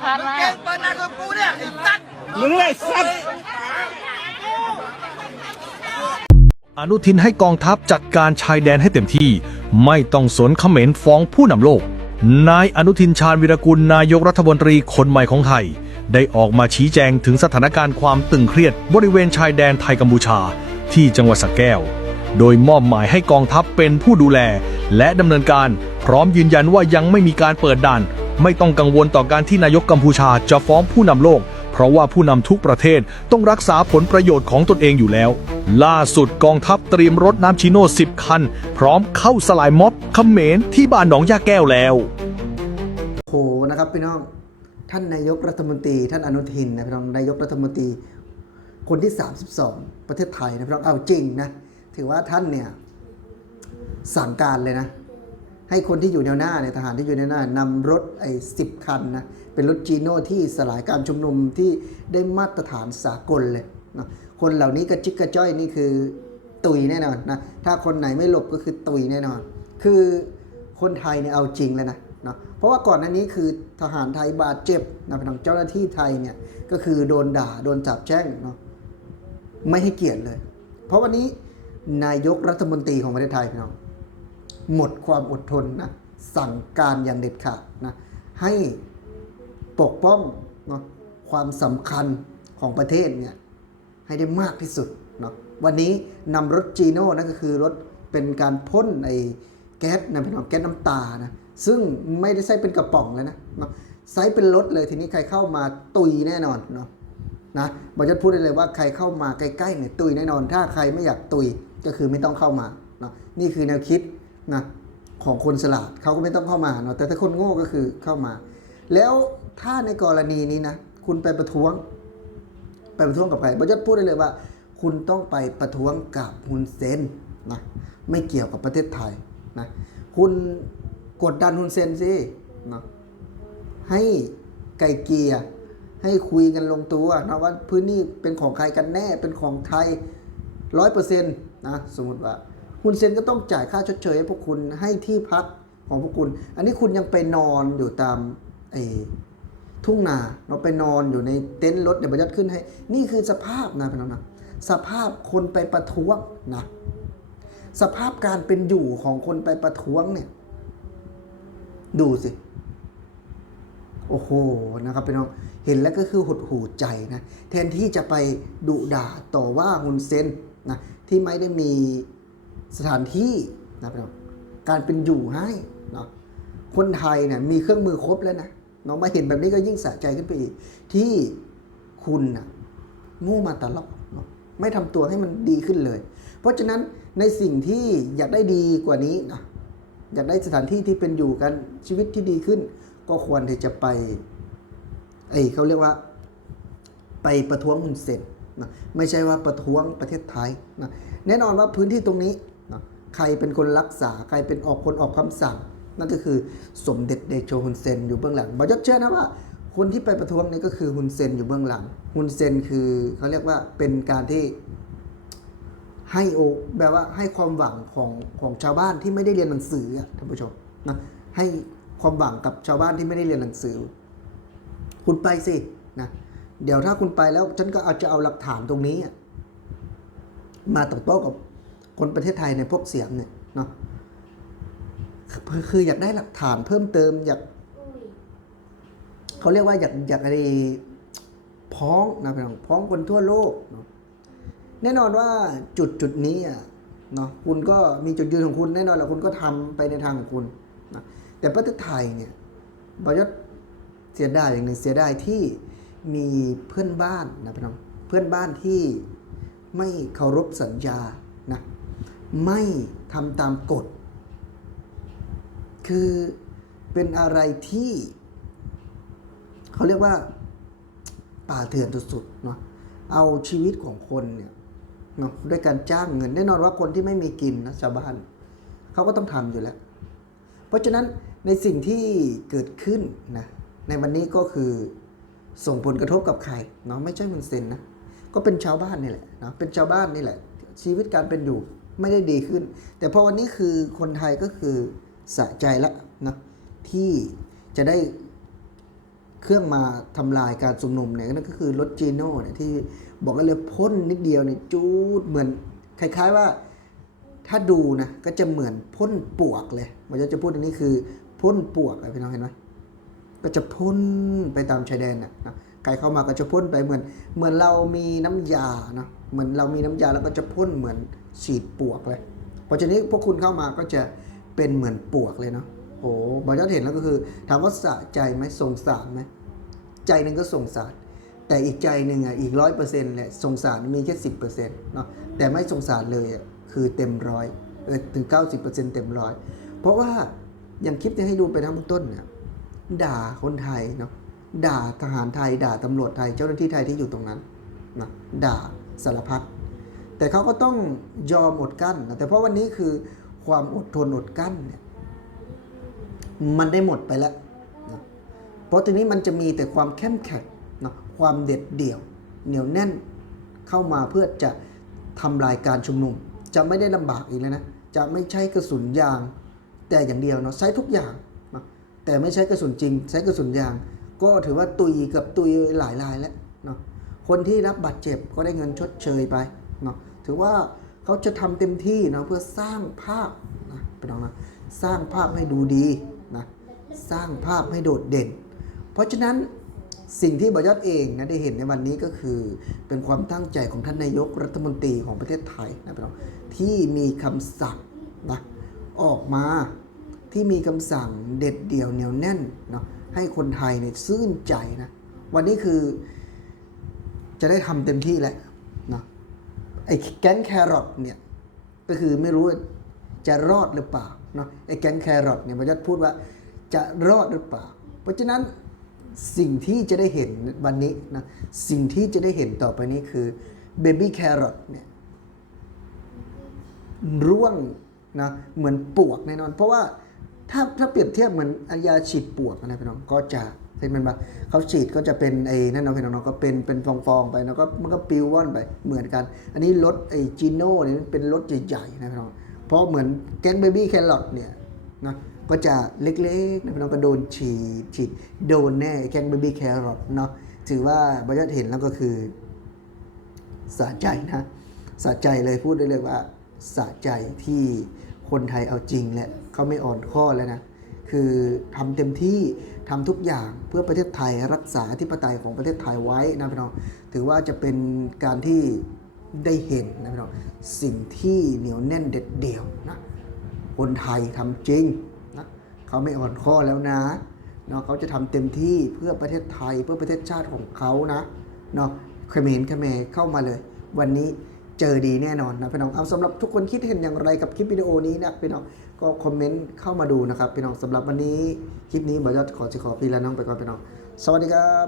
คารมาเก่งเปิดหน้ากับกูเนี่ยไอ้สัตว์มึงเลยสัตว์อนุทินให้กองทัพจัดการชายแดนให้เต็มที่ ไม่ต้องสนเขมรฟ้องผู้นำโลก นายอนุทินชาญวิรกุลนายกรัฐมนตรีคนใหม่ของไทย ได้ออกมาชี้แจงถึงสถานการณ์ความตึงเครียดบริเวณชายแดนไทยกัมพูชา ที่จังหวัดสระแก้ว โดยมอบหมายให้กองทัพเป็นผู้ดูแล และดำเนินการ พร้อมยืนยันว่ายังไม่มีการเปิดด่าน ไม่ต้องกังวลต่อการที่นายกกัมพูชาจะฟ้องผู้นำโลก เพราะว่าผู้นำทุกประเทศต้องรักษาผลประโยชน์ของตนเองอยู่แล้ว ล่าสุดกองทัพเตรียมรถน้ำชิโน่10 คัน พร้อมเข้าสลายม็อบเขมรที่บ้านหนองยาแก้วแล้วโหนะครับพี่น้องท่านนายกรัฐมนตรี ท่านอนุทินนะพี่น้องนายกรัฐมนตรี คนที่ 32 ประเทศไทยนะพี่น้องเอาจริงนะถือว่าท่านเนี่ยสั่งการเลยนะ ให้คนที่อยู่แนวหน้าเนี่ยทหารที่อยู่แนวหน้านำรถไอ้สิบคันนะเป็นรถจีโน่ที่สลายการชุมนุมที่ได้มาตรฐานสากลเลยนะคนเหล่านี้กระจิกกระจ้อยนี่คือตุยแน่นอนนะถ้าคนไหนไม่หลบก็คือตุยแน่นอน คือคนไทยเนี่ยเอาจริงเลยนะเนาะเพราะว่าก่อนหน้านี้คือทหารไทยบาดเจ็บนะพี่น้องเจ้าหน้าที่ไทยเนี่ยก็คือโดนด่าโดนจับแช่งเนาะไม่ให้เกียรติเลย เพราะวันนี้นายกรัฐมนตรีของประเทศไทยพี่น้อง หมดความอดทนนะสั่งการอย่างเด็ดขาดนะให้ปกป้องเนาะความสำคัญของประเทศเนี่ยให้ได้มากที่สุดเนาะวันนี้นำรถจีโน่นั่นก็คือรถเป็นการพ่นไอ้แก๊สนะพี่น้องแก๊สน้ำตานะซึ่งไม่ได้ใช้เป็นกระป๋องเลยนะเนาะใช้เป็นรถเลยทีนี้ใครเข้ามาตุยแน่นอนเนาะนะบอจะพูดได้เลยว่าใครเข้ามาใกล้ๆเนี่ยตุยแน่นอน ถ้าใครไม่อยากตุยก็คือไม่ต้องเข้ามาเนาะนี่คือแนวคิด นะของคนฉลาดเขาก็ไม่ต้องเข้ามาเนาะแต่ถ้าคนโง่ก็คือเข้ามา แล้วถ้าในกรณีนี้นะคุณไปประท้วง ไปประท้วงกับใครบอจพูดได้เลยว่า คุณต้องไปประท้วงกับฮุนเซนนะไม่เกี่ยวกับประเทศไทยนะคุณกดดันฮุนเซนสินะให้ไก่เกียให้คุยกันลงตัวนะว่าพื้นที่เป็นของใครกันแน่เป็นของไทยร้อยเปอร์เซ็นต์นะสมมติว่า คุณเซนก็ต้องจ่ายค่าชดเชยให้พวกคุณให้ที่พักของพวกคุณ อันนี้คุณยังไปนอนอยู่ตามไอ้ทุ่งนาเราไปนอนอยู่ในเต็นท์รถเดี๋ยวบรรยัดขึ้นให้ นี่คือสภาพนะพี่น้องนะสภาพคนไปประท้วงนะสภาพการเป็นอยู่ของคนไปประท้วงเนี่ย ดูสิ โอ้โหนะครับพี่น้องเห็นแล้วก็คือหดหูใจนะ แทนที่จะไปดุด่าต่อว่าฮุนเซนนะที่ไม่ได้มี สถานที่นะพี่น้องการเป็นอยู่ให้เนาะคนไทยเนี่ยมีเครื่องมือครบแล้วนะน้องมาเห็นแบบนี้ก็ยิ่งสะใจขึ้นไปอีก ที่คุณนะโง่มาตลอดเนาะไม่ทำตัวให้มันดีขึ้นเลย เพราะฉะนั้นในสิ่งที่อยากได้ดีกว่านี้นะอยากได้สถานที่ที่เป็นอยู่กันชีวิตที่ดีขึ้น ก็ควรที่จะไปไอ้เขาเรียกว่า ไปประท้วงฮุนเซนนะไม่ใช่ว่าประท้วงประเทศไทยนะแน่นอนว่าพื้นที่ตรงนี้ ใครเป็นคนรักษาใครเป็นออกคนออกคำสั่ง นั่นก็คือสมเด็จเดโชฮุนเซนอยู่เบื้องหลังบอยศเชื่อนะว่าคนที่ไปประท้วงนี่ก็คือฮุนเซนอยู่เบื้องหลังฮุนเซนคือเขาเรียกว่าเป็นการที่ให้โอแบบว่าให้ความหวังของของชาวบ้านที่ไม่ได้เรียนหนังสือท่านผู้ชมนะให้ความหวังกับชาวบ้านที่ไม่ได้เรียนหนังสือ คุณไปสินะเดี๋ยวถ้าคุณไปแล้วฉันก็เอาจะเอาหลักฐานตรงนี้มาตอบโต้กับ คนประเทศไทยในพวกเสียงเนี่ยเนาะคือคืออยากได้หลักฐานเพิ่มเติมอยากเขาเรียกว่าอยากอยากอะไรพ้องนะพี่น้องพ้องคนทั่วโลกเนาะแน่นอนว่าจุดจุดนี้อะเนาะคุณก็มีจุดยืนของคุณแน่นอนแหละคุณก็ทำไปในทางของคุณนะแต่ประเทศไทยเนี่ยบอยศเสียดายอย่างหนึ่งเสียดายที่มีเพื่อนบ้านนะพี่น้องเพื่อนบ้านที่ไม่เคารพสัญญานะ ไม่ทำตามกฎ คือเป็นอะไรที่เขาเรียกว่าป่าเถื่อนสุดๆเนาะเอาชีวิตของคนเนี่ยเนาะด้วยการจ้างเงินแน่นอนว่าคนที่ไม่มีกินนะชาวบ้านเขาก็ต้องทำอยู่แล้ว เพราะฉะนั้นในสิ่งที่เกิดขึ้นนะในวันนี้ก็คือส่งผลกระทบกับใครเนาะไม่ใช่มันเซนนะก็เป็นชาวบ้านนี่แหละเนาะเป็นชาวบ้านนี่แหละ ชีวิตการเป็นอยู่ ไม่ได้ดีขึ้น แต่พอวันนี้คือคนไทยก็คือสะใจละนะที่จะได้เครื่องมาทำลายการชุมนุมเนี่ยนั่นก็คือรถจีโน่เนี่ยที่บอกกันเลยพ่นนิดเดียวเนี่ยจูดเหมือนคล้ายๆว่าถ้าดูนะก็จะเหมือนพ่นปวกเลยมันจะพูดอันนี้คือพ่นปวกอะพี่น้องเห็นไหมก็จะพ่นไปตามชายแดนน่ะนะใครเข้ามาก็จะพ่นไปเหมือน เหมือนเรามีน้ำยาเนาะเหมือนเรามีน้ำยาแล้วก็จะพ่นเหมือน ฉีดปวกเลยเพราะฉะนั้พวกคุณเข้ามาก็จะเป็นเหมือนปวกเลยเนาะโอ้บอลเห็นแล้วก็คือถามว่าสะใจไหมสงสารไหมใจหนึ่งก็สงสาร แต่อีกใจหนึ่งอะอีกร้อยเปอร์เซ็นต์แหละสงสารมีแค่สิบเปอร์เซ็นต์เนาะแต่ไม่สงสารเลยอะคือเต็มร้อยเออถึงเก้าสิบเปอร์เซ็นต์เต็มร้อยเพราะว่าอย่างคลิปที่ให้ดูไปทั้งต้นเนี่ยด่าคนไทยเนาะด่าทหารไทย ด่าตำรวจไทยเจ้าหน้าที่ไทยที่อยู่ตรงนั้นนะด่าสารพัด แต่เขาก็ต้องยอมอดกั้นนะแต่เพราะวันนี้คือความอดทนอดกั้นเนี่ยมันได้หมดไปแล้วนะเพราะทีนี้มันจะมีแต่ความเข้มแข็งเนาะความเด็ดเดี่ยว เหนียวแน่นเข้ามาเพื่อจะทำลายการชุมนุม จะไม่ได้ลำบากอีกแล้วนะ จะไม่ใช้กระสุนยาง แต่อย่างเดียวเนาะใช้ทุกอย่างนะแต่ไม่ใช้กระสุนจริง ใช้กระสุนยาง ก็ถือว่าตุยเกับตุยหลายรายแล้วเนาะคนที่รับบาดเจ็บก็ได้เงินชดเชยไปเนาะ ถือว่าเขาจะทำเต็มที่นะเพื่อสร้างภาพนะเป็นองนะสร้างภาพให้ดูดีนะสร้างภาพให้โดดเด่น เพราะฉะนั้นสิ่งที่บอยอดเองนะได้เห็นในวันนี้ก็คือ เป็นความตั้งใจของท่านนายกรัฐมนตรีของประเทศไทยนะพี่น้องที่มีคำสั่งนะออกมาที่มีคำสั่งเด็ดเดี่ยวเหนียวแน่นเนาะให้คนไทยเนี่ยซื่นใจนะวันนี้คือจะได้ทำเต็มที่แหละ ไอ้แก๊งแครอทเนี่ยก็คือไม่รู้จะรอดหรือเปล่าเนาะไอ้แก๊งแครอทเนี่ยบอยอดพูดว่าจะรอดหรือเปล่า เพราะฉะนั้นสิ่งที่จะได้เห็นวันนี้นะสิ่งที่จะได้เห็นต่อไปนี้คือเบบี้แครอทเนี่ยร่วงนะเหมือนปวกแน่นอน เพราะว่าถ้าถ้าเปรียบเทียบเหมือนอายาฉีดปวกนะพี่น้องก็จะ เป็นมันปะเขาฉีดก็จะเป็นไอ้นั่นเนาะพี่น้องเนาะก็เป็นเป็นฟองๆไปแล้วก็มันก็ปิวว่อนไปเหมือนกัน อันนี้รถไอ้จีโน่เนี่ยมันเป็นรถใหญ่ๆนะพี่น้องเพราะเหมือนแก๊งเบบี้แครอทเนี่ยนะก็จะเล็กๆนะพี่น้องก็โดนฉีดฉีดโดนแน่แก๊งเบบี้แครอทเนาะถือว่าบรรยากาศเห็นแล้วก็คือสะใจนะสะใจเลยพูดได้เลยว่าสะใจที่คนไทยเอาจริงแหละเขาไม่อ่อนข้อแล้วนะ คือทำเต็มที่ทำทุกอย่างเพื่อประเทศไทยรักษาอธิปไตยของประเทศไทยไว้นะพี่น้องถือว่าจะเป็นการที่ได้เห็นนะพี่น้องสิ่งที่เหนียวแน่นเด็ดเดี่ยวนะคนไทยทำจริงนะเขาไม่อ่อนข้อแล้วนะเนาะเขาจะทำเต็มที่เพื่อประเทศไทยเพื่อประเทศชาติของเขานะเนาะเขมรเขมรเข้ามาเลย วันนี้เจอดีแน่นอนนะพี่น้องเอาสำหรับทุกคนคิดเห็นอย่างไรกับคลิปวิดีโอนี้นะพี่น้อง ก็คอมเมนต์เข้ามาดูนะครับพี่น้องสำหรับวันนี้คลิปนี้บอยอดขอจะขอพี่และน้องไปก่อนพี่น้องสวัสดีครับ